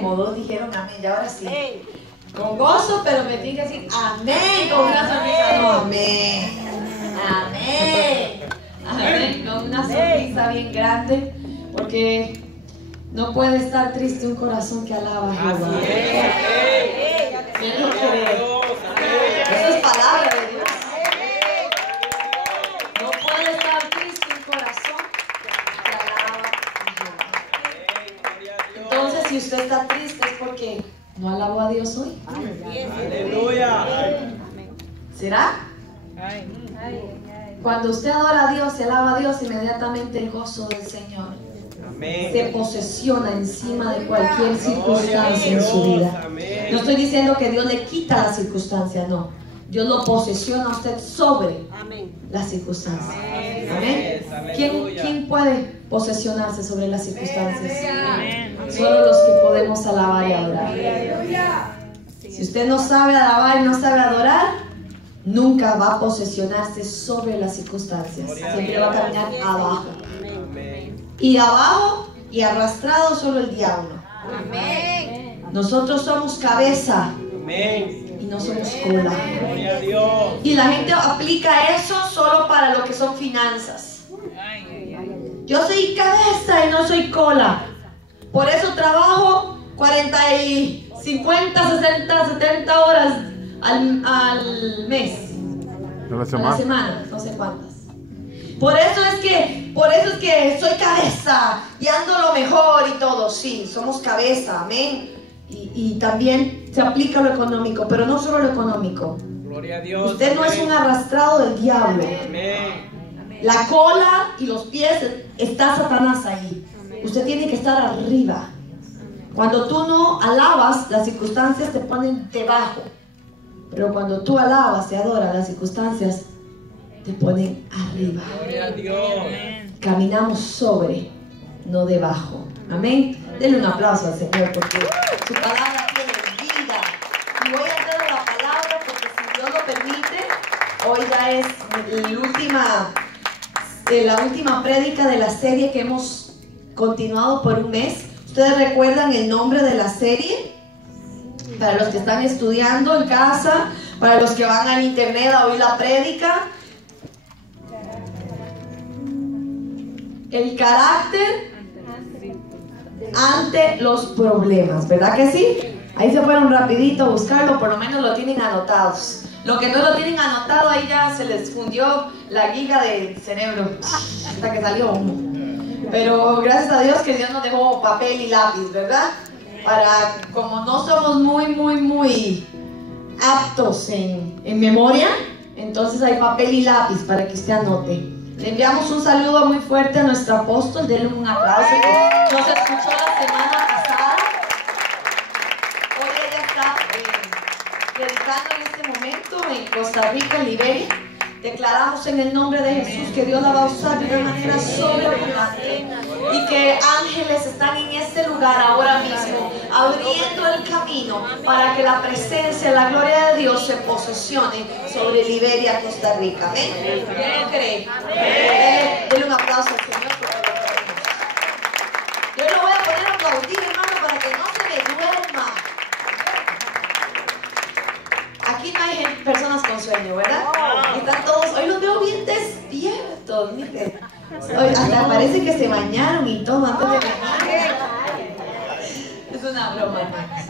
como dos dijeron amén, y ahora sí. Con gozo, pero me tiene que decir amén, con una sonrisa. No, amén. Amén. Amén, con una sonrisa bien grande, porque no puede estar triste un corazón que alaba a Jehová. ¿Quién lo cree? Eso es palabra de Dios. No puede estar triste un corazón que alaba a Jehová. Entonces, si usted está triste es porque no alabó a Dios hoy. Aleluya. ¿Será? Cuando usted adora a Dios y alaba a Dios, inmediatamente el gozo del Señor se posesiona encima de cualquier circunstancia en su vida. No estoy diciendo que Dios le quita las circunstancias, no. Dios lo posesiona a usted sobre las circunstancias. Amén. ¿Quién puede posesionarse sobre las circunstancias? Solo los que podemos alabar y adorar. Si usted no sabe alabar y no sabe adorar, nunca va a posesionarse sobre las circunstancias. Siempre va a caminar abajo. Y abajo y arrastrado solo el diablo. Nosotros somos cabeza y no somos cola. Y la gente aplica eso solo para lo que son finanzas. Yo soy cabeza y no soy cola. Por eso trabajo 40 y 50, 60, 70 horas al mes. A la semana, no sé cuántas. Por eso es que soy cabeza y ando lo mejor y todo. Sí, somos cabeza, amén. Y también se aplica lo económico, pero no solo lo económico. Gloria a Dios. Usted no es un arrastrado del diablo. La cola y los pies está Satanás ahí. Usted tiene que estar arriba. Cuando tú no alabas, las circunstancias te ponen debajo. Pero cuando tú alabas y adoras, las circunstancias te ponen arriba. Gloria a Dios. Caminamos sobre, no debajo. Amén. Denle un aplauso al Señor porque su palabra tiene vida. Y voy a dar la palabra porque si Dios lo permite, hoy ya es la última prédica de la serie que hemos continuado por un mes. ¿Ustedes recuerdan el nombre de la serie? Para los que están estudiando en casa, para los que van al internet a oír la prédica. El carácter ante los problemas, ¿verdad que sí? Ahí se fueron rapidito a buscarlo, por lo menos lo tienen anotados. Lo que no lo tienen anotado, ahí ya se les fundió la giga del cerebro hasta que salió humo. Pero gracias a Dios que Dios nos dejó papel y lápiz, ¿verdad? Para, como no somos muy aptos en memoria, entonces hay papel y lápiz para que usted anote. Le enviamos un saludo muy fuerte a nuestro apóstol, denle un aplauso que nos escuchó la semana pasada. Hoy ella está predicando en este momento en Costa Rica, en Liberia. Declaramos en el nombre de Jesús que Dios la va a usar de una manera sobreabundante y que ángeles están en este lugar ahora mismo abriendo el camino para que la presencia, la gloria de Dios se posesione sobre Liberia, Costa Rica. ¿Amén? ¿Quién cree? Denle un aplauso al Señor porque lo queremos. Yo lo voy a poner a aplaudir, hermano, para que no se me duerma. Aquí no hay personas con sueño, ¿verdad? Están todos, hoy los veo bien despiertos, miren. Hoy hasta parece que se bañaron y todo antes de venir. Es una broma, hermanos.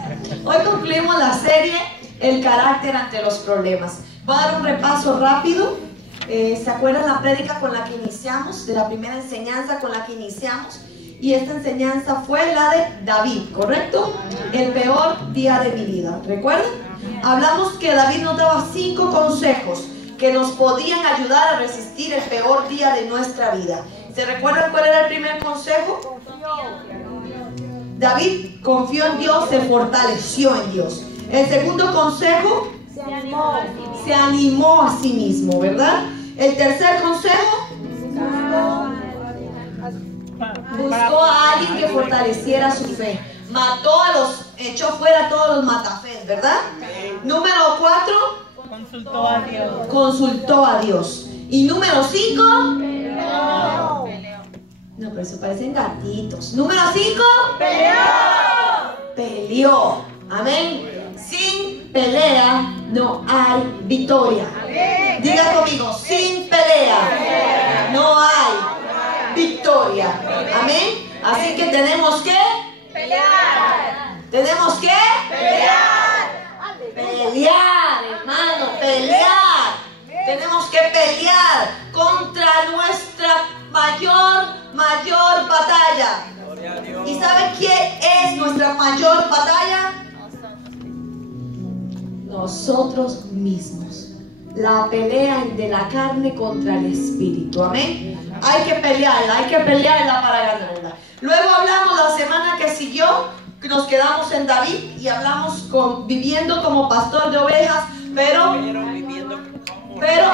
Hoy concluimos la serie El carácter ante los problemas. Voy a dar un repaso rápido. ¿Se acuerdan la prédica con la que iniciamos? De la primera enseñanza con la que iniciamos. Y esta enseñanza fue la de David, ¿correcto? El peor día de mi vida. ¿Recuerdan? Hablamos que David nos daba 5 consejos que nos podían ayudar a resistir el peor día de nuestra vida. ¿Se recuerdan cuál era el primer consejo? David confió en Dios, se fortaleció en Dios. El segundo consejo, se animó a sí mismo, ¿verdad? El tercer consejo, buscó a alguien que fortaleciera su fe. Echó fuera a todos los matafés, ¿verdad? Número 4, consultó a Dios. Consultó a Dios. Y número 5, peleó. No, pero eso parecen gatitos. Número 5, peleó. peleó. Amén. Sin pelea no hay victoria. Diga conmigo, sin pelea no hay victoria. Amén. Así que tenemos que pelear. Tenemos que pelear, hermano, pelear. Tenemos que pelear contra nuestra mayor batalla. ¿Y sabe quién es nuestra mayor batalla? Nosotros mismos. La pelea de la carne contra el espíritu. Amén. Hay que pelearla para ganarla. Luego hablamos la semana que siguió, nos quedamos en David y hablamos viviendo como pastor de ovejas, pero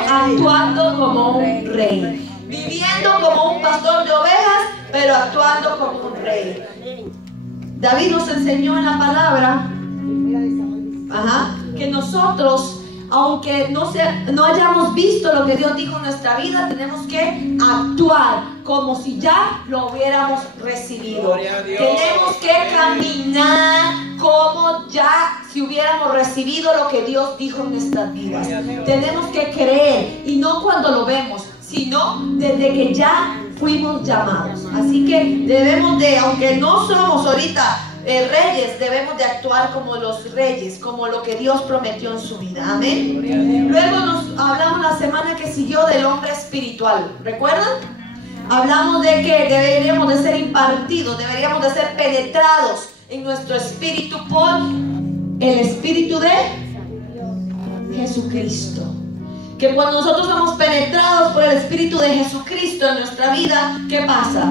actuando como un rey. Viviendo como un pastor de ovejas, pero actuando como un rey. David nos enseñó en la palabra que nosotros, aunque no hayamos visto lo que Dios dijo en nuestra vida, tenemos que actuar como si ya lo hubiéramos recibido. Tenemos que caminar como ya si hubiéramos recibido lo que Dios dijo en nuestras vidas. Tenemos que creer, y no cuando lo vemos, sino desde que ya fuimos llamados. Así que debemos de, aunque no somos ahorita reyes, debemos de actuar como los reyes, como lo que Dios prometió en su vida. Amén. Luego nos hablamos la semana que siguió del hombre espiritual. ¿Recuerdan? Hablamos de que deberíamos de ser impartidos, deberíamos de ser penetrados en nuestro espíritu por el espíritu de Jesucristo. Que cuando nosotros somos penetrados por el espíritu de Jesucristo en nuestra vida, ¿qué pasa?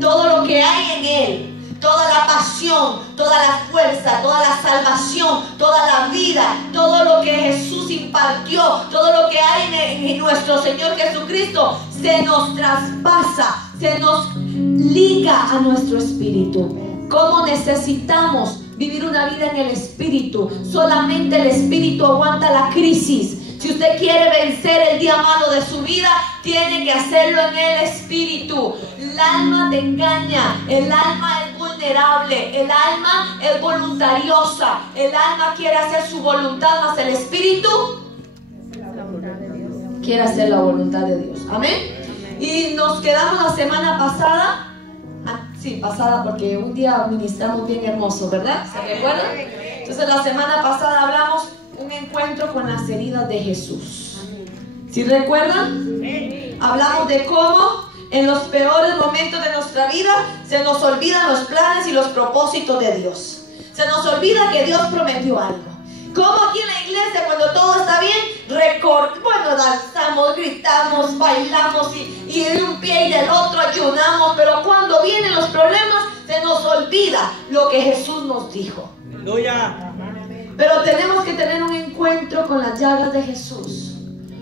Todo lo que hay en Él, toda la pasión, toda la fuerza, toda la salvación, toda la vida, todo lo que Jesús impartió, todo lo que hay en nuestro Señor Jesucristo, se nos traspasa, se nos liga a nuestro espíritu. ¿Cómo necesitamos vivir una vida en el espíritu? Solamente el espíritu aguanta la crisis. Si usted quiere vencer el día malo de su vida, tiene que hacerlo en el espíritu. El alma te engaña, el alma es vulnerable, el alma es voluntariosa, el alma quiere hacer su voluntad, más el espíritu quiere hacer la voluntad de Dios. Amén. Y nos quedamos la semana pasada. Pasada porque un día ministramos bien hermoso, ¿verdad? ¿Se recuerdan? Entonces la semana pasada hablamos un encuentro con las heridas de Jesús. ¿Sí recuerdan? Hablamos de cómo en los peores momentos de nuestra vida se nos olvidan los planes y los propósitos de Dios. Se nos olvida que Dios prometió algo. Como aquí en la iglesia, cuando todo está bien, danzamos, gritamos, bailamos y de un pie y del otro ayunamos, pero cuando vienen los problemas se nos olvida lo que Jesús nos dijo. Aleluya. Pero tenemos que tener un encuentro con las llagas de Jesús,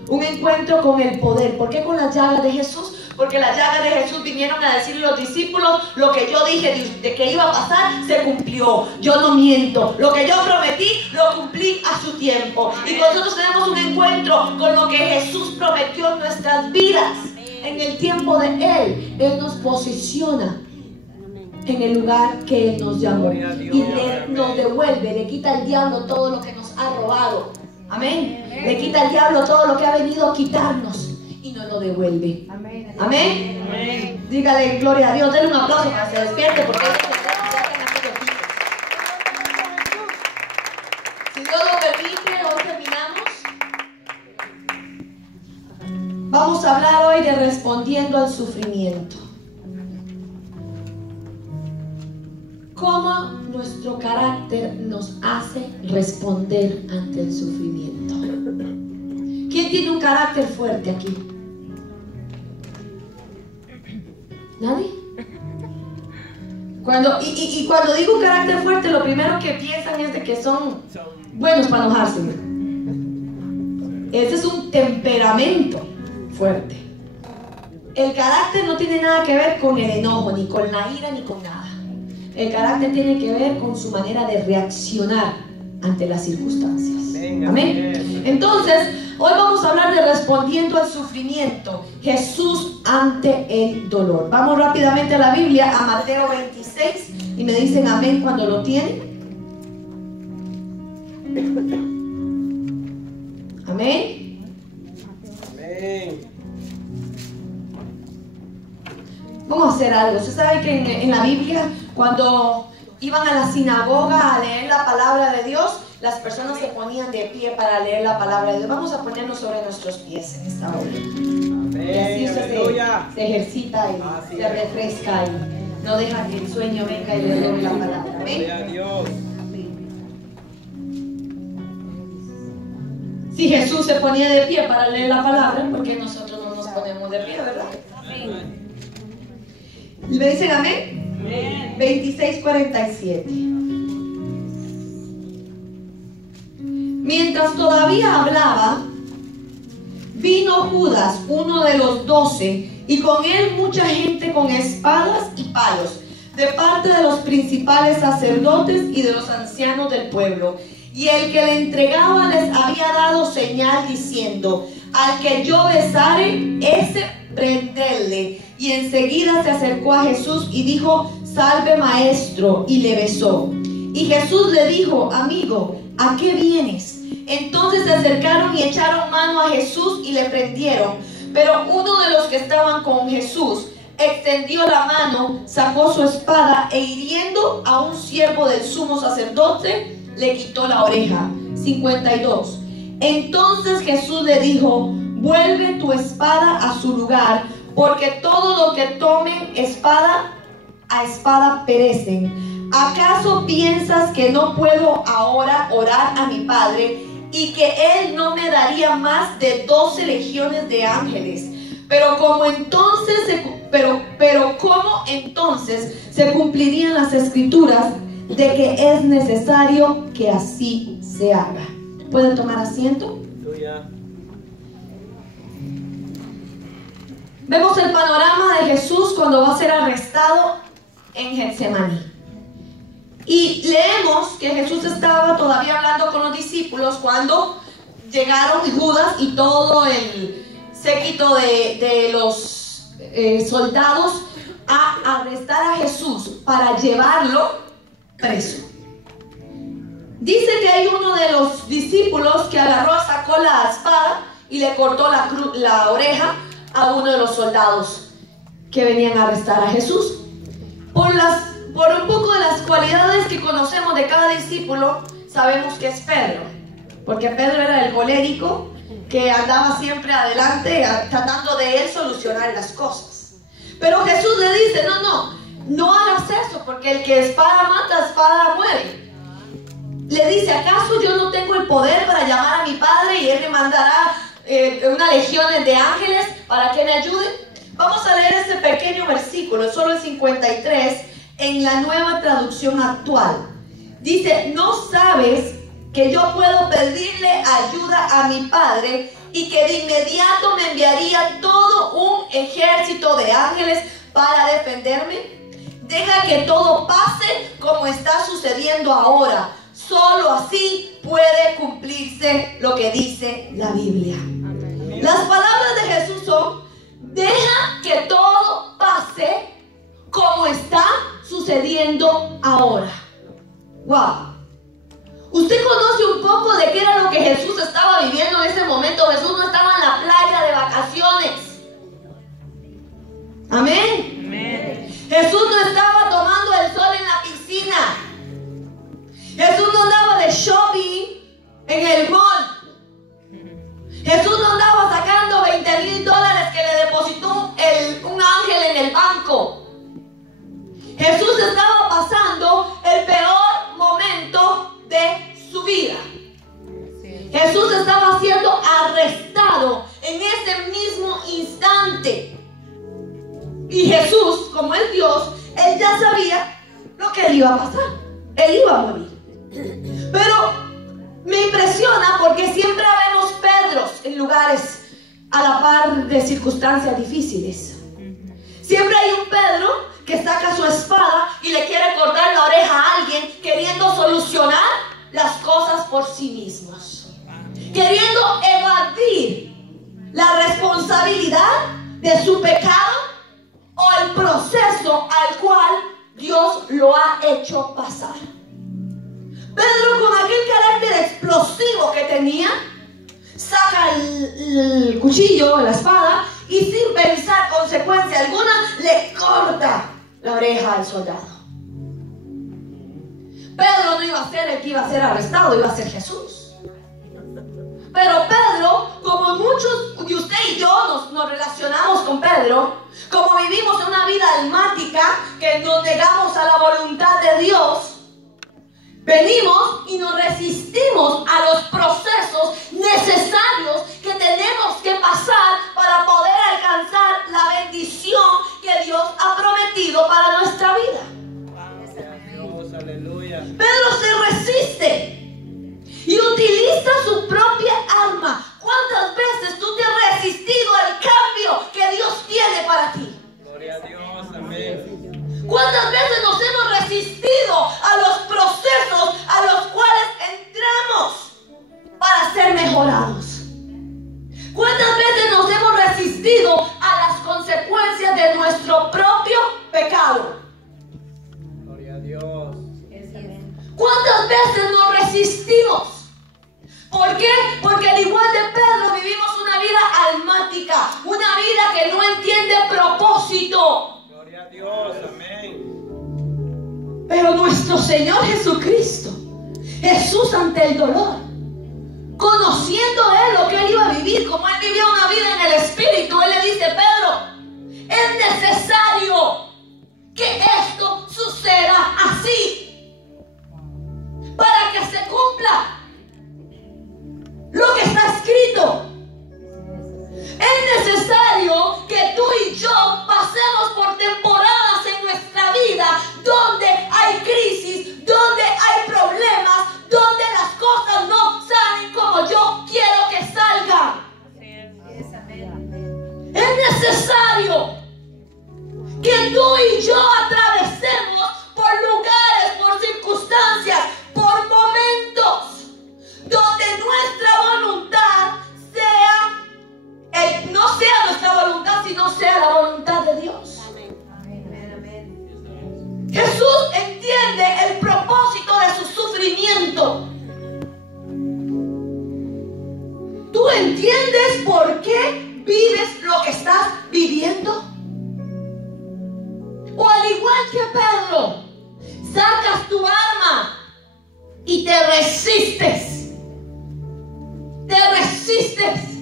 un encuentro con el poder. ¿Por qué con las llagas de Jesús? Porque las llagas de Jesús vinieron a decirle a los discípulos: lo que yo dije de que iba a pasar, se cumplió. Yo no miento. Lo que yo prometí, lo cumplí a su tiempo. Y nosotros tenemos un encuentro con lo que Jesús prometió en nuestras vidas. En el tiempo de Él nos posiciona en el lugar que Él nos llamó. Y nos devuelve, le quita al diablo todo lo que nos ha robado. Amén. Le quita al diablo todo lo que ha venido a quitarnos y nos lo devuelve. Amén. Amén. Dígale gloria a Dios. Denle un aplauso para que se despierte, porque si Dios lo permite, hoy terminamos. Vamos a hablar hoy de respondiendo al sufrimiento. Cómo nuestro carácter nos hace responder ante el sufrimiento. ¿Quién tiene un carácter fuerte aquí? ¿Nadie? Cuando digo un carácter fuerte, lo primero que piensan es de que son buenos para enojarse. Ese es un temperamento fuerte. El carácter no tiene nada que ver con el enojo, ni con la ira, ni con nada. El carácter tiene que ver con su manera de reaccionar ante las circunstancias. Amén. Entonces, hoy vamos a hablar de respondiendo al sufrimiento. Jesús ante el dolor. Vamos rápidamente a la Biblia, a Mateo 26, y me dicen amén cuando lo tienen. Amén. Amén. Vamos a hacer algo. Usted sabe que en la Biblia, cuando iban a la sinagoga a leer la palabra de Dios, las personas se ponían de pie para leer la palabra de Dios. Vamos a ponernos sobre nuestros pies en esta hora. Y así usted se ejercita y se refresca y no deja que el sueño venga y le doble la palabra. Amén. Gloria a Dios. Si Jesús se ponía de pie para leer la palabra, ¿por qué nosotros no nos ponemos de pie, verdad? ¿Le dicen amén? Amén. 26:47. Mientras todavía hablaba, vino Judas, uno de los 12, y con él mucha gente con espadas y palos, de parte de los principales sacerdotes y de los ancianos del pueblo. Y el que le entregaba les había dado señal diciendo: al que yo besare, ese prendedle. Y enseguida se acercó a Jesús y dijo: salve, maestro, y le besó. Y Jesús le dijo: amigo, ¿a qué vienes? Entonces se acercaron y echaron mano a Jesús y le prendieron. Pero uno de los que estaban con Jesús extendió la mano, sacó su espada e hiriendo a un siervo del sumo sacerdote, le quitó la oreja. 52. Entonces Jesús le dijo: vuelve tu espada a su lugar, porque todo lo que tomen espada, a espada perecen. ¿Acaso piensas que no puedo ahora orar a mi Padre y que Él no me daría más de 12 legiones de ángeles? Pero ¿cómo entonces se cumplirían las escrituras de que es necesario que así se haga? ¿Pueden tomar asiento? Aleluya. Vemos el panorama de Jesús cuando va a ser arrestado en Getsemaní. Y leemos que Jesús estaba todavía hablando con los discípulos cuando llegaron Judas y todo el séquito de los soldados a arrestar a Jesús para llevarlo preso. Dice que hay uno de los discípulos que agarró, sacó la espada y le cortó la oreja a uno de los soldados que venían a arrestar a Jesús. Por un poco de las cualidades que conocemos de cada discípulo, sabemos que es Pedro, porque Pedro era el colérico que andaba siempre adelante tratando de él solucionar las cosas. Pero Jesús le dice: no hagas eso, porque el que espada mata, espada muere. Le dice: ¿acaso yo no tengo el poder para llamar a mi Padre y Él me mandará unas legiones de ángeles para que me ayuden? Vamos a leer este pequeño versículo, solo el 53, en la Nueva Traducción Actual. Dice: ¿no sabes que yo puedo pedirle ayuda a mi Padre y que de inmediato me enviaría todo un ejército de ángeles para defenderme? Deja que todo pase como está sucediendo ahora. Solo así puede cumplirse lo que dice la Biblia. Las palabras de Jesús son: deja que todo pase como está sucediendo ahora. Wow. Usted conoce un poco de qué era lo que Jesús estaba viviendo en ese momento. Jesús no estaba en la playa de vacaciones. Amén. Amén. Jesús no estaba tomando el sol en la piscina. Jesús no andaba de shopping en el mall. Jesús no andaba sacando $20,000 que le depositó un ángel en el banco. Jesús estaba pasando el peor momento de su vida. Jesús estaba siendo arrestado en ese mismo instante. Y Jesús, como es Dios, Él ya sabía lo que le iba a pasar. Él iba a morir. Pero me impresiona porque siempre vemos Pedros en lugares a la par de circunstancias difíciles. Siempre hay un Pedro que saca su espada y le quiere cortar la oreja a alguien, queriendo solucionar las cosas por sí mismos, queriendo evadir la responsabilidad de su pecado o el proceso al cual Dios lo ha hecho pasar. Pedro, con aquel carácter explosivo que tenía, saca el cuchillo, la espada, y sin pensar consecuencia alguna, le corta la oreja al soldado. Pedro no iba a ser el que iba a ser arrestado, iba a ser Jesús. Pero Pedro, como muchos de usted y yo nos relacionamos con Pedro, como vivimos una vida almática, que nos negamos a la voluntad de Dios, venimos y nos resistimos a los procesos necesarios que tenemos que pasar para poder alcanzar la bendición que Dios ha prometido para nuestra vida. Dios, aleluya. Pedro se resiste y utiliza su propia arma. ¿Cuántas veces tú te has resistido al cambio que Dios tiene para ti? Gloria a Dios, amén. ¿Cuántas veces nos hemos resistido a los procesos a los cuales entramos para ser mejorados? ¿Cuántas veces nos hemos resistido a las consecuencias de nuestro propio pecado? Gloria a Dios. ¿Cuántas veces nos resistimos? ¿Por qué? Porque al igual de Pedro vivimos una vida almática, una vida que no entiende propósito. Gloria a Dios, amén. Pero nuestro Señor Jesucristo, Jesús ante el dolor, conociendo Él lo que Él iba a vivir, como Él vivía una vida en el Espíritu, Él le dice: Pedro, es necesario que esto suceda así, para que se cumpla lo que está escrito. Es necesario que tú y yo pasemos por temporadas en nuestra vida donde hay crisis, donde hay problemas, donde las cosas no salen como yo quiero que salgan. Es necesario que tú y yo atravesemos por lugares, por circunstancias, por momentos donde nuestra voluntad no sea nuestra voluntad, sino sea la voluntad de Dios. Jesús entiende el propósito de su sufrimiento. ¿Tú entiendes por qué vives lo que estás viviendo? O al igual que Pedro, sacas tu arma y te resistes. Te resistes.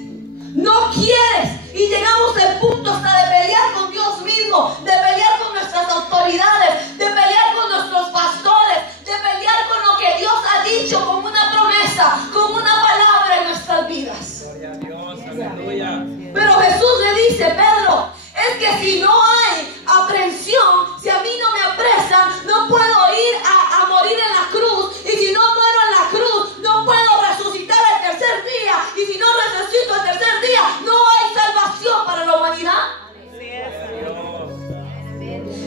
No quieres. Y llegamos al punto hasta de pelear con Dios mismo, de pelear con nuestras autoridades, de pelear con nuestros pastores, de pelear con lo que Dios ha dicho, con una promesa, con una palabra en nuestras vidas. Gloria a Dios, aleluya. Pero Jesús le dice: Pedro, es que si no hay aprehensión, si a mí no me apresan, no puedo ir a morir en la cruz. Y si no muero en la cruz, no puedo resucitar al tercer día. Y si no resucito al tercer día, no hay salvación para la humanidad.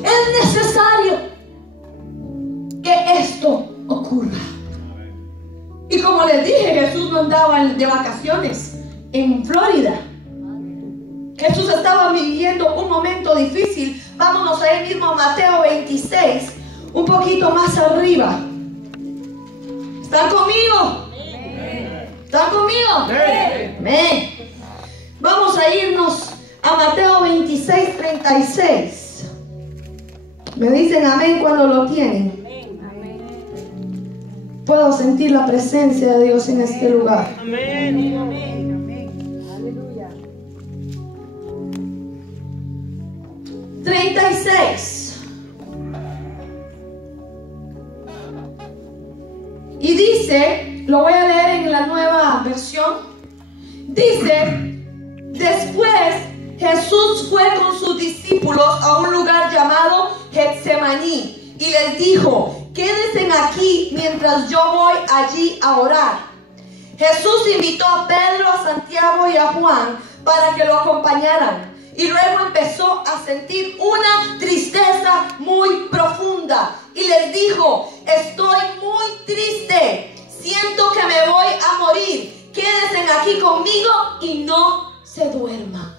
Es necesario que esto ocurra. Y como les dije, Jesús no andaba de vacaciones en Florida. Jesús estaba viviendo un momento difícil. Vámonos ahí mismo a Mateo 26, un poquito más arriba. ¿Están conmigo? ¿Están conmigo? Amén. Vamos a irnos a Mateo 26, 36. Me dicen amén cuando lo tienen. Puedo sentir la presencia de Dios en este lugar. Amén. 36. Y dice, lo voy a leer en la nueva versión. Dice: después Jesús fue con sus discípulos a un lugar llamado Getsemaní y les dijo: quédense aquí mientras yo voy allí a orar. Jesús invitó a Pedro, a Santiago y a Juan para que lo acompañaran. Y luego empezó a sentir una tristeza muy profunda. Y les dijo: estoy muy triste. Siento que me voy a morir. Quédense aquí conmigo y no se duerman.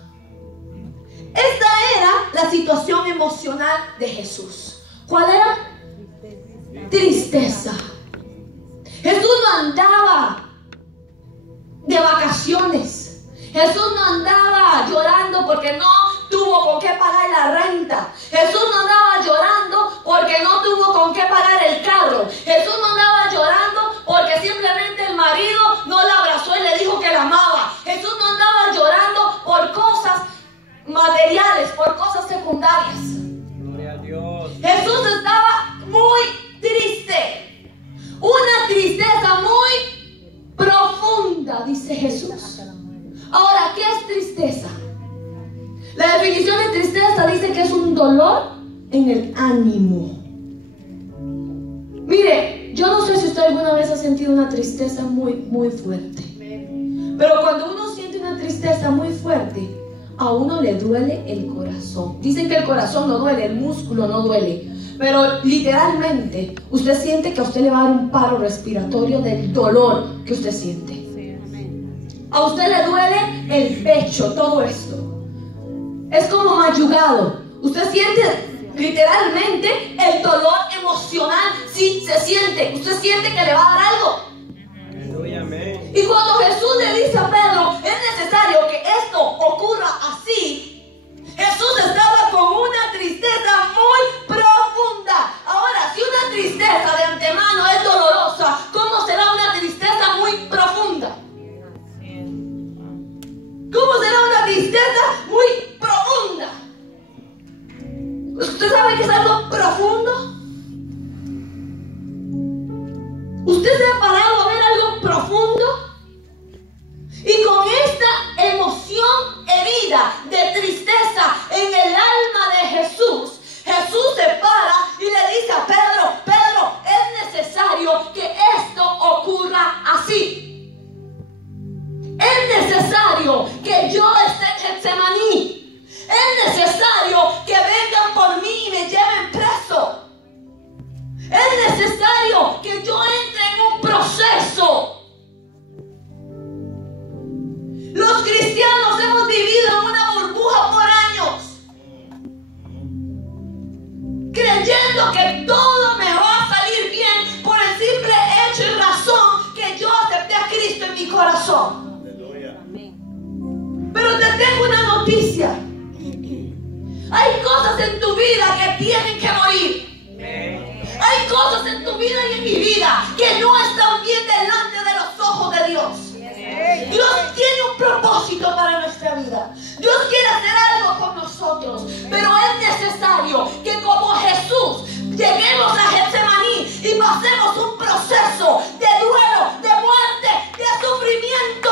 Esta era la situación emocional de Jesús. ¿Cuál era? Tristeza. Jesús no andaba de vacaciones. Jesús no andaba llorando porque no tuvo con qué pagar la renta. Jesús no andaba llorando porque no tuvo con qué pagar el carro. Jesús no andaba llorando porque simplemente el marido no la abrazó y le dijo que la amaba. Jesús no andaba llorando por cosas materiales, por cosas secundarias. Gloria a Dios. Jesús estaba muy triste. Una tristeza muy profunda, dice Jesús. Ahora, ¿qué es tristeza? La definición de tristeza dice que es un dolor en el ánimo. Mire, yo no sé si usted alguna vez ha sentido una tristeza muy fuerte. Pero cuando uno siente una tristeza muy fuerte, a uno le duele el corazón. Dicen que el corazón no duele, el músculo no duele. Pero literalmente, usted siente que a usted le va a dar un paro respiratorio del dolor que usted siente. A usted le duele el pecho, todo esto. Es como mayugado. Usted siente literalmente el dolor emocional. Sí, se siente. Usted siente que le va a dar algo. Aleluya, amén. Y cuando Jesús le dice a Pedro, es necesario que esto ocurra así, Jesús estaba con una tristeza muy profunda. Ahora, si una tristeza de antemano es dolorosa, ¿cómo será una tristeza muy profunda? ¿Cómo será una tristeza muy profunda? ¿Usted sabe qué es algo profundo? ¿Usted se ha parado a ver algo profundo? Y con esta emoción herida de tristeza en el alma de Jesús, Jesús se para y le dice a Pedro, Pedro, es necesario que esto ocurra así. Es necesario que yo esté en Getsemaní. Es necesario que vengan por mí y me lleven preso. Es necesario que yo entre en un proceso. Los cristianos hemos vivido en una burbuja por años, creyendo que todo me va a salir bien por el simple hecho y razón que yo acepté a Cristo en mi corazón. Pero te tengo una noticia. Hay cosas en tu vida que tienen que morir. Hay cosas en tu vida y en mi vida que no están bien delante de los ojos de Dios. Dios tiene un propósito para nuestra vida. Dios quiere hacer algo con nosotros. Pero es necesario que como Jesús lleguemos a Getsemaní y pasemos un proceso de duelo, de muerte, de sufrimiento.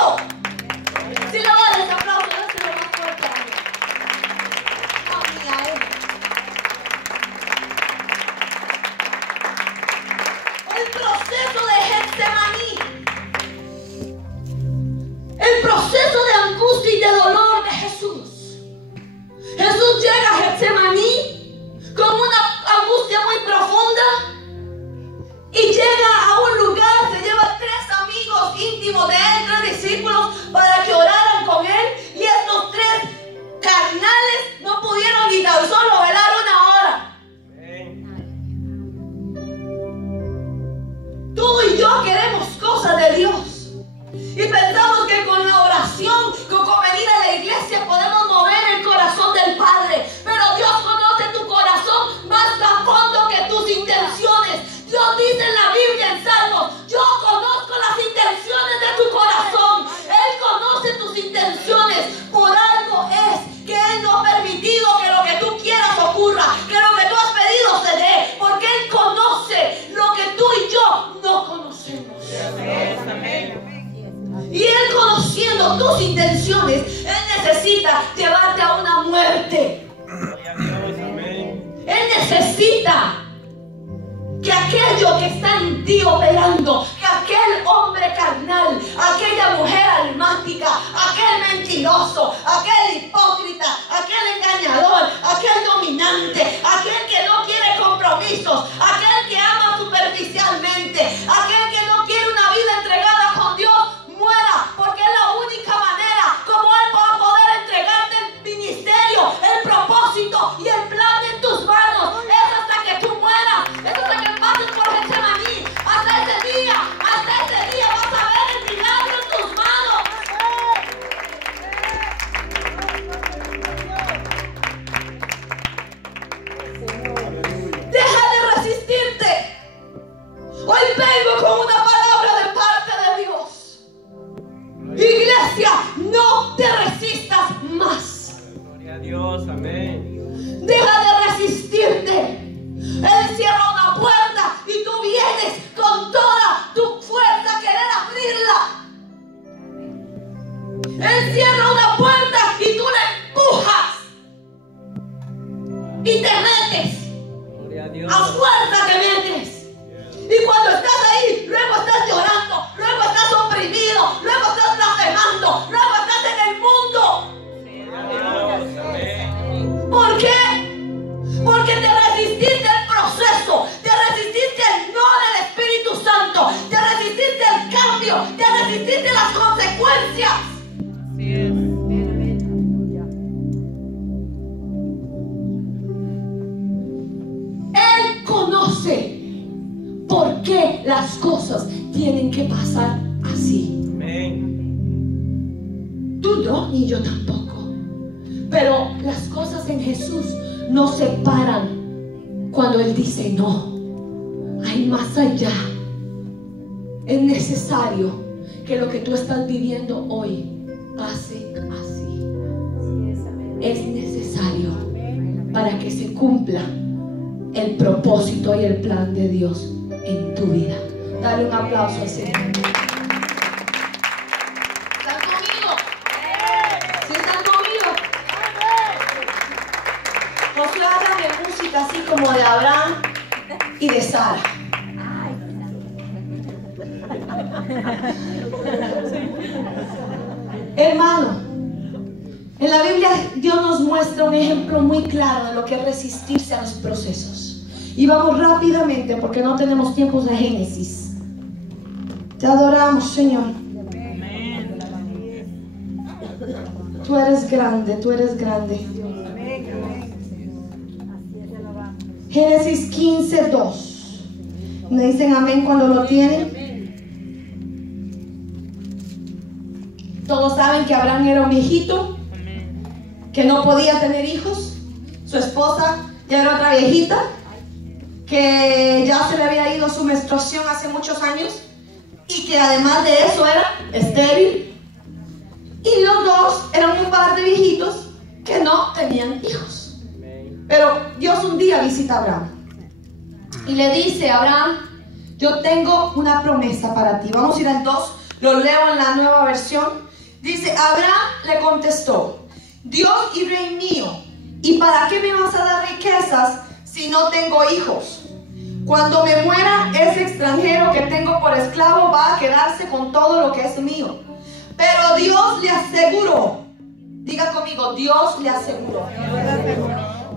Si le vale ese aplauso, dáselo más fuerte. El proceso de Getsemaní, el proceso de angustia y de dolor de Jesús. Jesús llega a Getsemaní con una angustia muy profunda y llega a un lugar, se lleva 3 amigos íntimos de él, 3 discípulos, para que oraran con él, y estos 3 carnales no pudieron ni tan solo velar 1 hora. Tú y yo queremos cosas de Dios y pensamos que con la oración, con venir a la iglesia podemos mover el corazón del Padre, pero Dios conoce tu corazón más a fondo que tus intenciones. Dios dice en la Biblia, en Salmos, yo conozco las intenciones de tu corazón. Él conoce tus intenciones. Por algo es que Él no ha permitido que lo que tú quieras ocurra, que lo que tú has pedido se dé, porque Él conoce lo que tú y yo no conocemos. Y Él, conociendo tus intenciones, Él necesita llevarte a una muerte. Él necesita que aquello que está en ti operando, que aquel hombre carnal, aquella mujer almática, aquel mentiroso, aquel hipócrita, aquel engañador, aquel dominante, aquel que no quiere compromisos, aquel que ama superficialmente, aquel que no quiere una vida entregada con Dios, muera, porque es la única manera como Él va a poder entregarte el ministerio, el propósito y el plan en tus manos. Es hasta que tú mueras, es hasta que pases por Getsemaní, hasta ese día Hoy vengo con una palabra de parte de Dios. Iglesia, no te resistas más. Gloria a Dios, amén. Deja de resistirte. Él cierra una puerta y tú vienes con toda tu fuerza a querer abrirla. Él cierra una puerta y tú la empujas y te metes. Gloria a Dios. A fuerza te metes. Y cuando estás ahí, luego estás llorando, luego estás oprimido, luego estás blasfemando, luego estás en el mundo. Gloria a Dios, amén. ¿Por qué? Porque te resististe al proceso, te resististe al no del Espíritu Santo, te resististe al cambio, te resististe a las consecuencias. Así es. Él conoce por qué las cosas tienen que pasar así. Amén. Tú no, ni yo tampoco. Pero las cosas en Jesús no se paran cuando Él dice no. Hay más allá. Es necesario que lo que tú estás viviendo hoy pase así. Es necesario para que se cumpla el propósito y el plan de Dios en tu vida. Dale un aplauso al Señor. ¿Están conmigo? ¿Sí están conmigo? Josué habla de música así como de Abraham y de Sara. Hermano, en la Biblia Dios nos muestra un ejemplo muy claro de lo que es resistirse a los procesos. Y vamos rápidamente porque no tenemos tiempos de Génesis. Te adoramos, Señor. Tú eres grande, tú eres grande. Génesis 15:2. ¿Me dicen amén cuando lo tienen? Todos saben que Abraham era un viejito, que no podía tener hijos. Su esposa ya era otra viejita, que ya se le había ido su menstruación hace muchos años y que además de eso era estéril. Y los dos eran un par de viejitos que no tenían hijos. Pero Dios un día visita a Abraham y le dice: Abraham, yo tengo una promesa para ti. Vamos a ir al 2, lo leo en la Nueva Versión. Dice: Abraham le contestó: Dios y rey mío, ¿y para qué me vas a dar riquezas si no tengo hijos? Cuando me muera, ese extranjero que tengo por esclavo va a quedarse con todo lo que es mío. Pero Dios le aseguró, diga conmigo, Dios le aseguró,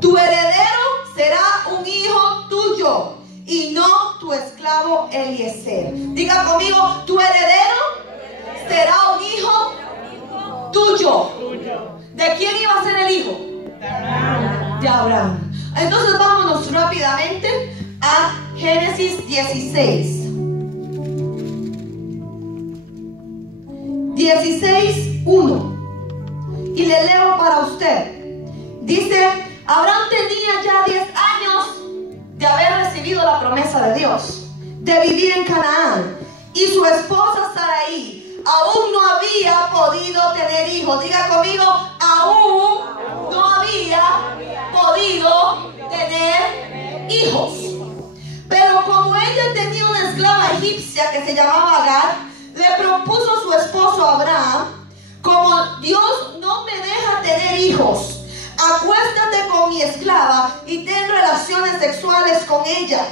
tu heredero será un hijo tuyo y no tu esclavo Eliezer. Diga conmigo, tu heredero será un hijo tuyo. ¿De quién iba a ser el hijo? De Abraham. Entonces vámonos rápidamente a Génesis 16:1 y le leo para usted. Dice: Abraham tenía ya 10 años de haber recibido la promesa de Dios, de vivir en Canaán, y su esposa Sarai aún no había podido tener hijos. Diga conmigo, aún no había podido tener hijos. Pero como ella tenía una esclava egipcia que se llamaba Agar, le propuso a su esposo Abraham: como Dios no me deja tener hijos, acuéstate con mi esclava y ten relaciones sexuales con ella.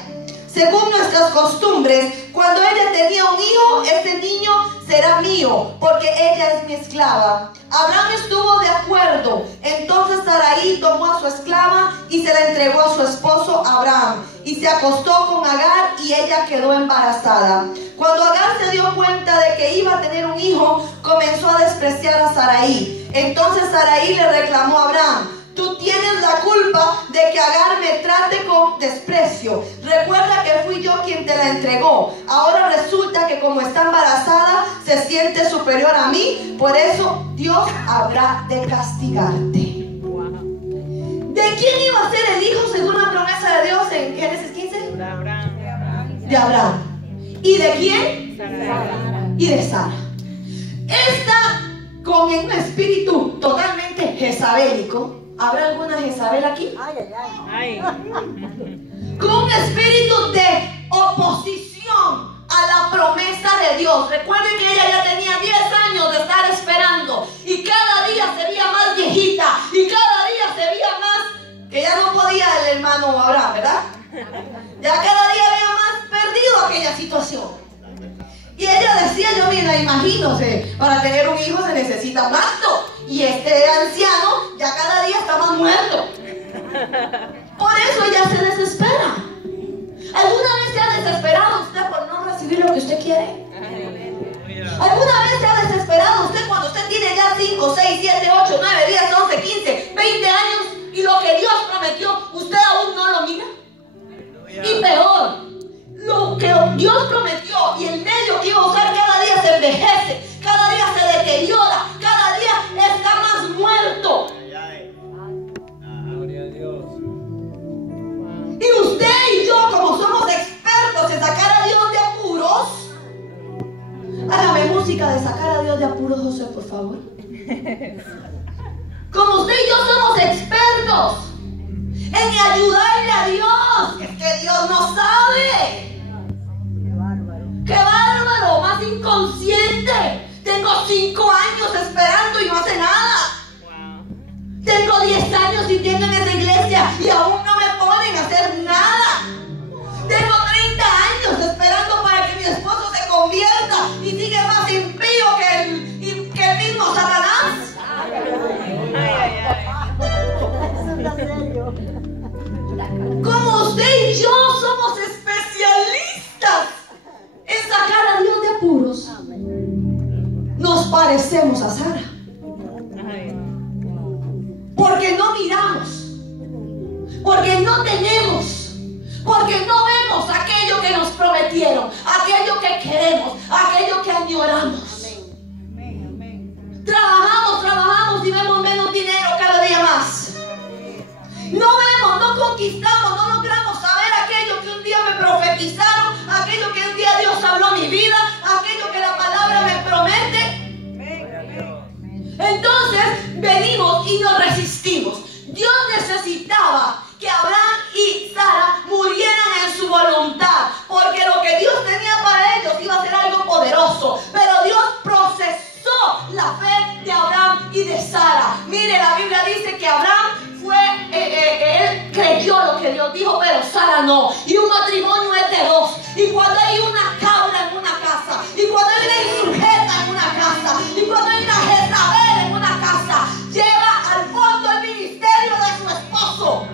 Según nuestras costumbres, cuando ella tenía un hijo, ese niño será mío, porque ella es mi esclava. Abraham estuvo de acuerdo. Entonces Sarai tomó a su esclava y se la entregó a su esposo Abraham, y se acostó con Agar y ella quedó embarazada. Cuando Agar se dio cuenta de que iba a tener un hijo, comenzó a despreciar a Sarai. Entonces Sarai le reclamó a Abraham: tú tienes la culpa de que Agar me trate con desprecio. Recuerda que fui yo quien te la entregó. Ahora resulta que como está embarazada, se siente superior a mí. Por eso Dios habrá de castigarte. ¿De quién iba a ser el hijo según la promesa de Dios en Génesis 15? De Abraham. De Abraham. ¿Y de quién? Sara. Y de Sara. Esta con un espíritu totalmente jezabélico. ¿Habrá alguna Jezabel aquí? Ay. Con un espíritu de oposición a la promesa de Dios. Recuerden que ella ya tenía 10 años de estar esperando y cada día se veía más viejita y cada día se veía más que ya no podía el hermano Abraham, ¿verdad? Ya cada día había más perdido aquella situación. Y ella decía, yo me la imagino, para tener un hijo se necesita pacto. Y este anciano ya cada día está más muerto. Por eso ella se desespera. ¿Alguna vez se ha desesperado usted por no recibir lo que usted quiere? ¿Alguna vez se ha desesperado usted cuando usted tiene ya 5, 6, 7, 8, 9, 10, 11, 15, 20 años y lo que Dios prometió, usted aún no lo mira? Y peor, lo que Dios prometió y el medio que iba a usar cada día se envejece, cada día se deteriora, cada día está más muerto. Gloria a Dios. Y usted y yo, como somos expertos en sacar a Dios de apuros, hágame música de sacar a Dios de apuros, José, por favor. Como usted y yo somos expertos en ayudarle a Dios, es que Dios no sabe. ¡Qué bárbaro! Más inconsciente. Tengo 5 años esperando y no hace nada. Tengo 10 años sirviendo en esa iglesia y aún no me ponen a hacer nada. Tengo 30 años esperando para que mi esposo se convierta y sigue más impío que el mismo Satanás. Como usted y yo somos especialistas en sacar a Dios de apuros, nos parecemos a Sara. Porque no miramos, porque no tenemos, porque no vemos aquello que nos prometieron, aquello que queremos, aquello que añoramos. Trabajamos y vemos menos dinero cada día más. No vemos, no conquistamos, no logramos saber aquello que un día me profetizaron, aquello que un día Dios habló a mi vida, aquello que la palabra me promete. Entonces venimos y nos resistimos. Dios necesitaba que Abraham y Sara murieran en su voluntad, porque lo que Dios tenía para ellos iba a ser algo poderoso. Pero Dios procesó la fe de Abraham y de Sara. Mire, la Biblia dice que Abraham él creyó lo que Dios dijo, pero Sara no. Y un matrimonio es de 2. Y cuando hay una cabra en una casa, y cuando hay una insurgenta en una casa, y cuando hay una Jezabel en una casa, lleva al fondo el ministerio de su esposo.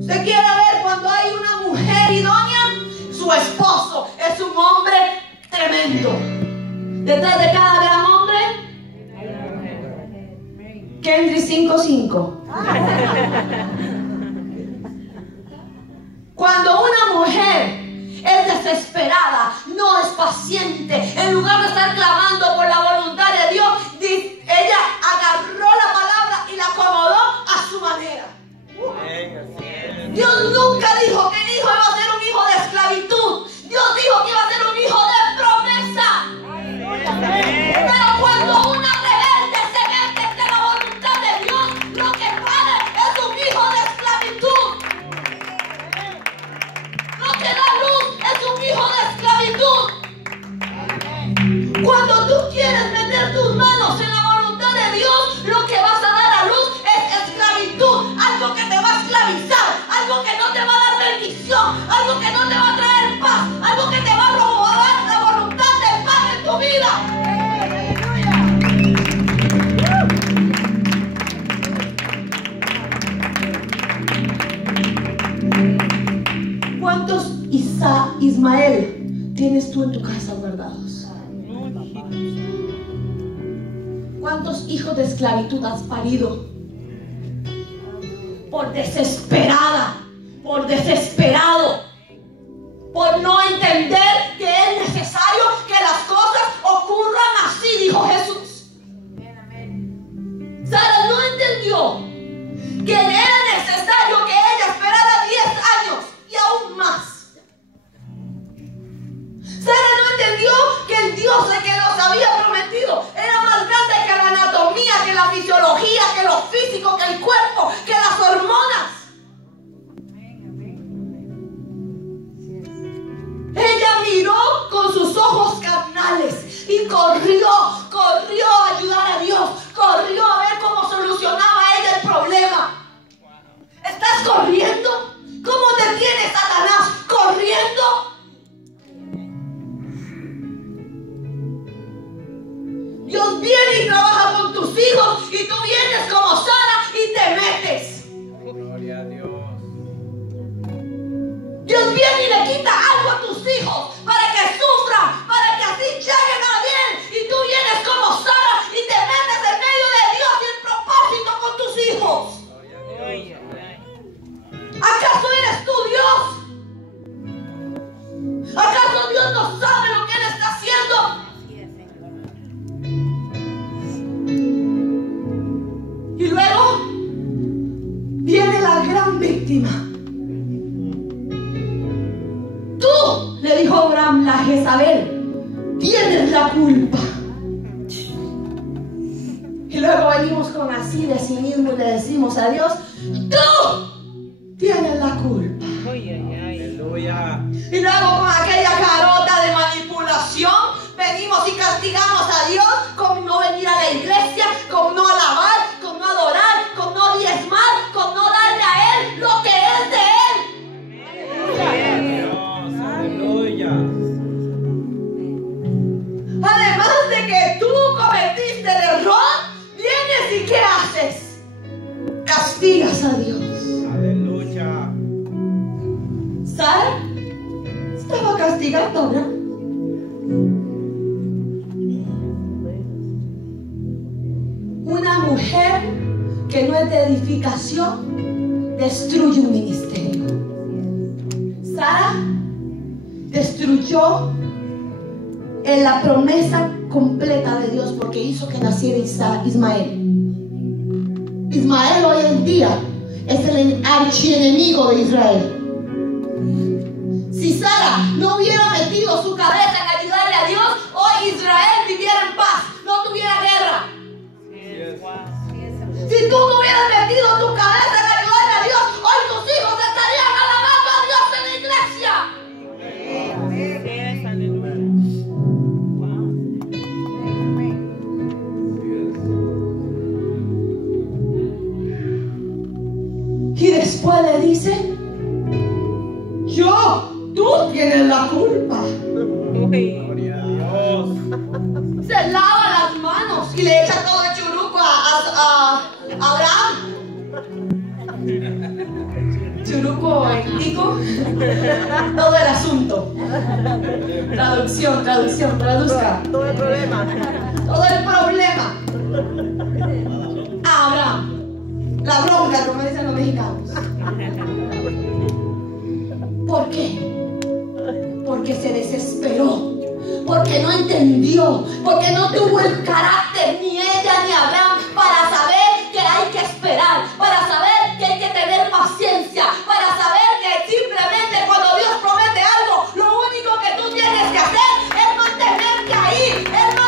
¿Usted quiere ver cuando hay una mujer idónea? Su esposo es un hombre tremendo. Detrás de cada gran hombre, Kendry 5:5. Cuando una mujer es desesperada, no es paciente, en lugar de estar clamando por la voluntad de Dios, ella agarró la palabra y la acomodó a su manera. Dios nunca dijo que el hijo iba a ser un hijo de esclavitud. Dios dijo que iba a ser un hijo de promesa. Pero cuando una rebelde se mete en la voluntad de Dios, lo que sale es un hijo de esclavitud. Lo que da luz es un hijo de esclavitud. Cuando tú quieres meter tus manos en la voluntad de Dios, lo que vas a dar a luz es esclavitud. Algo que te va a esclavizar, algo que no te va a dar bendición, algo que no te va a traer paz, algo que te va a robar la voluntad del Padre en tu vida. ¿Cuántos Ismael tienes tú en tu casa guardados? ¿Cuántos hijos de esclavitud has parido? Por desesperada, por desesperado, por no entender que es necesario que las cosas ocurran así, dijo Jesús. Sara no entendió que era necesario que ella esperara 10 corrió a ayudar a Dios, corrió a ver cómo solucionaba ella el problema. ¿Estás corriendo? ¿Cómo te tiene Satanás? ¿Corriendo? Dios viene y trabaja con tus hijos y tú vienes como Sara y te metes. Gloria a Dios. Dios viene y le quita algo a tus hijos para que sufran, para que así lleguen a bien. Y tú vienes como Sara y te metes en medio de Dios y el propósito con tus hijos. Gloria a Dios. ¿Acaso eres tu Dios? ¿Acaso Dios no sabe lo que Él está haciendo? Y luego viene la gran víctima. Tú, le dijo Abraham, la Jezabel, tienes la culpa. Y luego venimos con así de cinismo y le decimos a Dios, tú tienes la culpa. Aleluya. Y luego con aquella carota de manipulación venimos y castigamos a Dios con no venir a la iglesia, con no alabar, con no adorar, con no diezmar, con no darle a Él lo que es de Él. Aleluya. Además de que tú cometiste el error, vienes y ¿qué haces? Castigas a Dios. Aleluya. Sara estaba castigando a Abraham. Una mujer que no es de edificación destruye un ministerio. Sara destruyó en la promesa completa de Dios porque hizo que naciera Ismael. Ismael hoy en día es el archienemigo de Israel. Si Sara no hubiera metido su cabeza en ayudarle a Dios, hoy Israel viviera en paz, no tuviera guerra. Si tú no hubieras metido tu cabeza en ayudarle a Dios, hoy tus hijos estarían alabando a Dios en la iglesia. Y después le dice, tú tienes la culpa. Gloria a Dios. Se lava las manos y le echa todo el churuco a Abraham. Churuco en tico. Todo el asunto. Traducción, traduzca. Todo el problema. Todo el problema. A Abraham. La bronca, como dicen los mexicanos. ¿Por qué? Porque se desesperó, porque no entendió, porque no tuvo el carácter ni ella ni Abraham para saber que hay que esperar, para saber que hay que tener paciencia, para saber que simplemente cuando Dios promete algo, lo único que tú tienes que hacer es mantenerte ahí, es no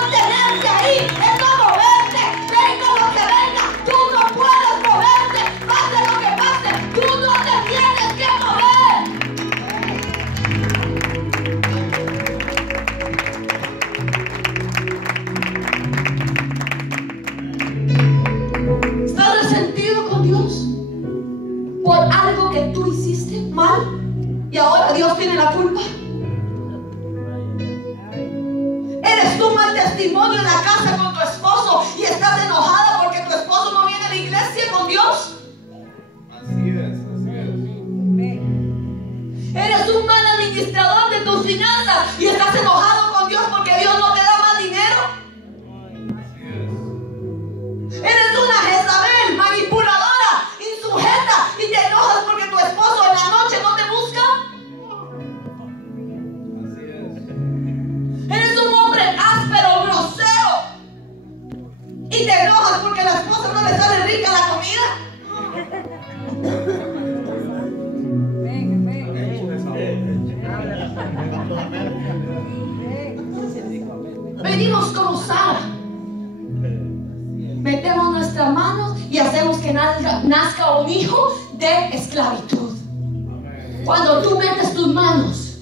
moverte, venga lo que venga, tú no puedes moverte, pase lo que pase, tú no te tienes que mover. ¿Estás resentido con Dios por algo que tú hiciste mal y ahora Dios tiene la culpa? ¿Eres tú mal testimonio en la casa con tu esposo y estás enojada porque tu esposo no viene a la iglesia con Dios? Así es. ¿Eres un mal administrador de tus finanzas y estás enojado con Dios porque Dios no te da más dinero? Eres una Jezabel manipuladora, insujeta y te enojas porque tu esposo en la noche no te busca. Eres un hombre áspero, grosero y te enojas porque a la esposa no le sale rica la comida. Venimos como Sara. Metemos nuestras manos y hacemos que nazca un hijo de esclavitud. Cuando tú metes tus manos,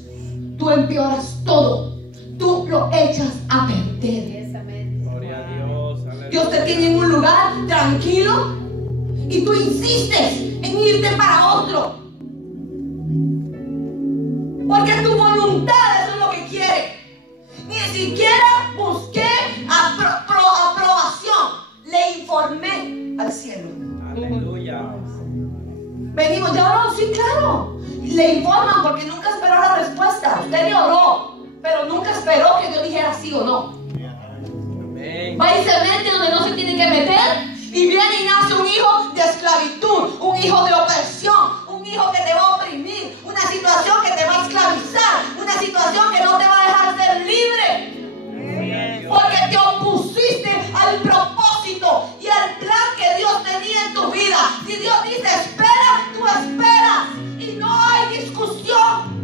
tú empeoras todo. Tú lo echas a perder. meter. Gloria a Dios. Dios te tiene en un lugar tranquilo y tú insistes en irte para otro. Porque tu voluntad eso es lo que quiere. Ni siquiera busqué aprobación. Le informé al cielo. Aleluya. Venimos, ¿ya oró? Sí, claro. Le informan porque nunca esperó la respuesta. Usted le oró, pero nunca esperó que Dios dijera sí o no. Amén. Va y se mete donde no se tiene que meter. Y viene y nace un hijo de esclavitud, un hijo de opresión, un hijo que te va a oprimir, una situación que te va a esclavizar, una situación que no te va a dejar ser libre. Porque te opusiste al propósito y al plan que Dios tenía en tu vida. Si Dios dice espera, tú esperas y no hay discusión.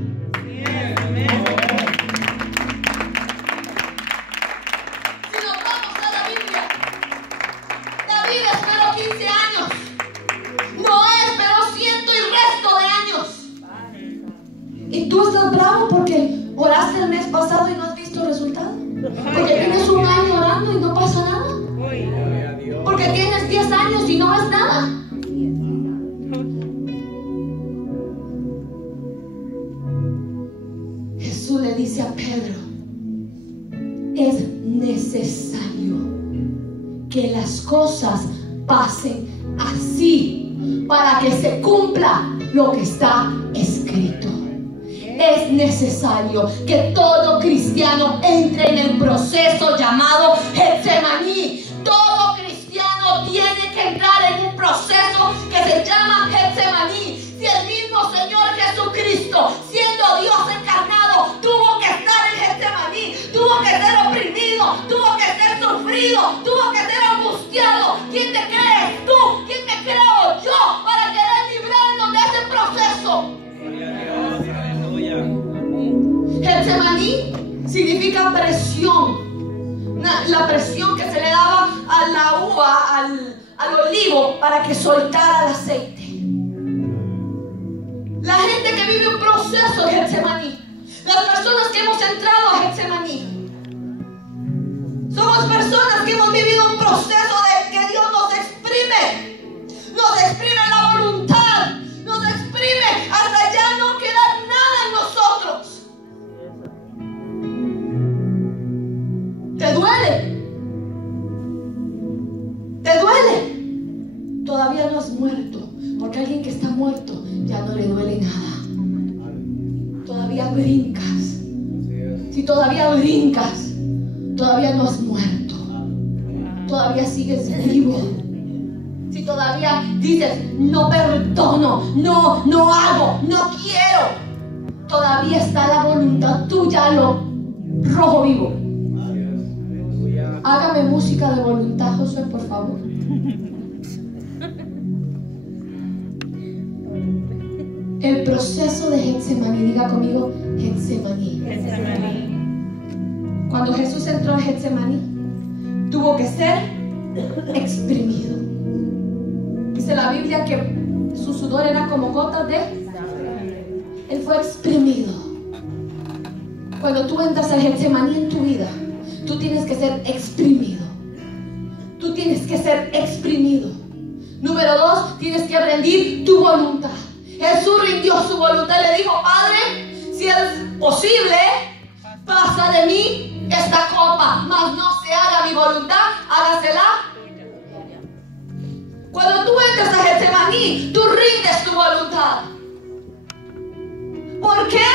Si nos vamos a la Biblia, David esperó 15 años. Noé esperó 100 y resto de años. Y tú estás bravo porque oraste el mes pasado y no has visto resultado. Porque tienes un año orando y no pasa nada. Gloria a Dios. Porque tienes 10 años y no ves nada. Jesús le dice a Pedro, es necesario que las cosas pasen así para que se cumpla lo que está escrito. Es necesario que todo cristiano entre en el proceso llamado Getsemaní. Todo cristiano tiene que entrar en un proceso que se llama Getsemaní. Si el mismo Señor Jesucristo, siendo Dios encarnado, tuvo que estar en Getsemaní, tuvo que ser oprimido, tuvo que ser sufrido, tuvo que ser angustiado, ¿quién te crees tú? ¿Quién te creo yo para querer librarnos de ese proceso? Gloria a Dios. Aleluya. Getsemaní significa presión. La presión que se le daba a la uva, al olivo, para que soltara el aceite. La gente que vive un proceso de Getsemaní, las personas que hemos entrado a Getsemaní, somos personas que hemos vivido un proceso de que Dios nos exprime la voluntad, nos exprime hasta ya no quedar nada en nosotros. ¿Te duele? ¿Te duele? Todavía no has muerto, porque alguien que está muerto ya no le duele nada. Todavía brincas. Si todavía brincas, todavía no has muerto. Todavía sigues vivo. Si todavía dices no perdono, no hago, no quiero, todavía está la voluntad tuya, lo rojo vivo. Hágame música de voluntad, Josué, por favor. El proceso de Getsemaní, diga conmigo, Getsemaní. Cuando Jesús entró a Getsemaní, tuvo que ser exprimido. Dice la Biblia que su sudor era como gotas de... Él fue exprimido. Cuando tú entras a Getsemaní en tu vida, tú tienes que ser exprimido. Tú tienes que ser exprimido. Número 2, tienes que rendir tu voluntad. Jesús rindió su voluntad y le dijo, Padre, si es posible, pasa de mí esta copa, mas no se haga mi voluntad, hágasela. Cuando tú entras a Getsemaní, tú rindes tu voluntad. ¿Por qué?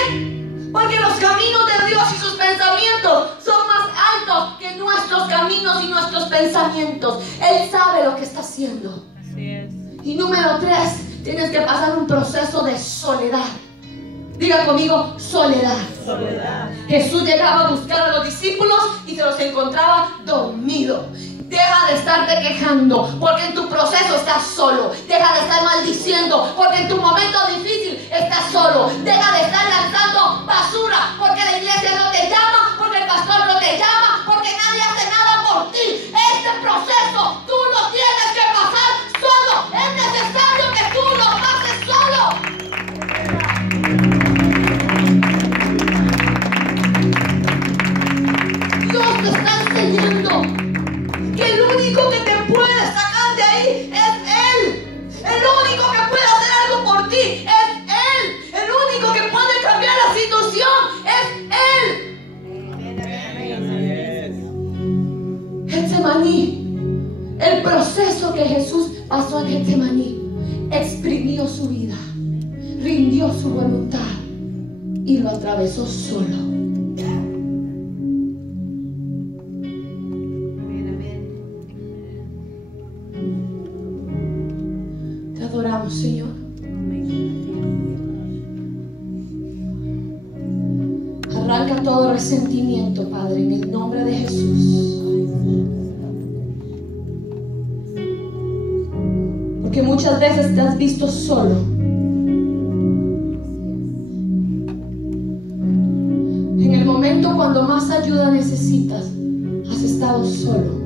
Porque los caminos de Dios y sus pensamientos son más altos que nuestros caminos y nuestros pensamientos. Él sabe lo que está haciendo. Así es. Y número 3, tienes que pasar un proceso de soledad. Diga conmigo, soledad. Soledad. Jesús llegaba a buscar a los discípulos y se los encontraba dormidos. Deja de estarte quejando porque en tu proceso estás solo. Deja de estar maldiciendo porque en tu momento difícil estás solo. Deja de estar lanzando basura porque la iglesia no te llama, porque el pastor no te llama, porque nadie hace nada por ti. Este proceso tú lo tienes que pasar solo. Es necesario que tú lo pases solo. Dios te está enseñando el proceso que Jesús pasó en Getsemaní, exprimió su vida, rindió su voluntad y lo atravesó solo. Te adoramos, Señor. Arranca todo resentimiento, Padre, en el nombre de Jesús. Porque muchas veces te has visto solo. En el momento cuando más ayuda necesitas, has estado solo.